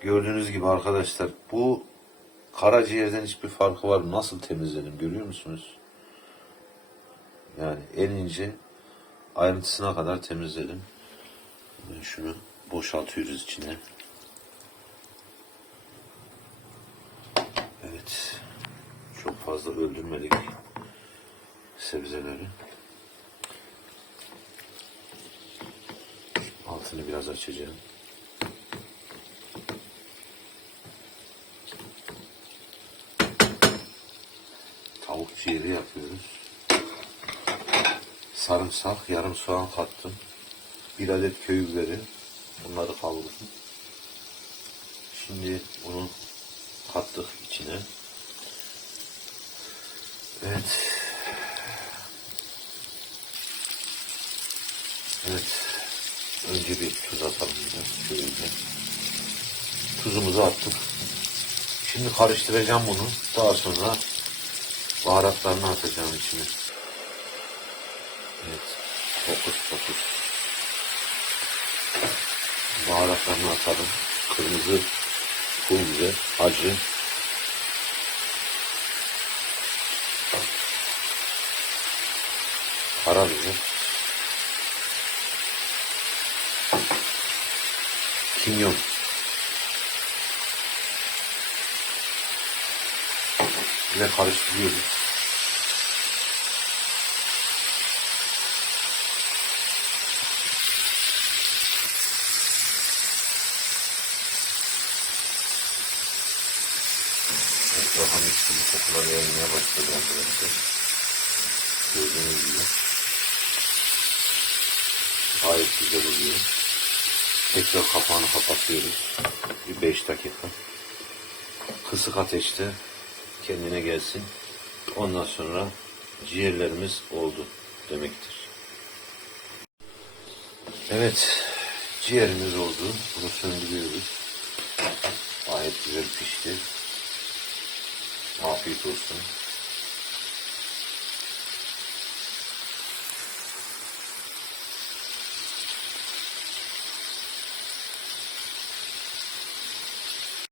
Gördüğünüz gibi arkadaşlar bu karaciğerden hiçbir farkı var mı? Nasıl temizledim görüyor musunuz? Yani en ince ayrıntısına kadar temizledim. Ben şunu boşaltıyoruz içine. Evet. Çok fazla öldürmedik sebzeleri. Altını biraz açacağım. Ciğeri yapıyoruz. Sarımsak, yarım soğan kattım. Bir adet köy biberi. Bunları kavurdum. Şimdi bunu kattık içine. Evet. Evet. Önce bir tuz atalım. Şöyle. Tuzumuzu attık. Şimdi karıştıracağım bunu. Daha sonra baharatlarını atacağım içine. Evet. Fokus fokus. Baharatlarını atalım. Kırmızı pul biber, acı. Karabiber. Kimyon. Ve karıştırıyoruz. Mis gibi kokular yaymaya başladı arkadaşlar. Gördüğünüz gibi. Gayet güzel oluyor. Tekrar kapağını kapatıyoruz. Bir 5 dakika. Kısık ateşte kendine gelsin. Ondan sonra ciğerlerimiz oldu demektir. Evet, ciğerimiz oldu. Bunu söndürüyoruz. Gayet güzel pişti. Afiyet olsun.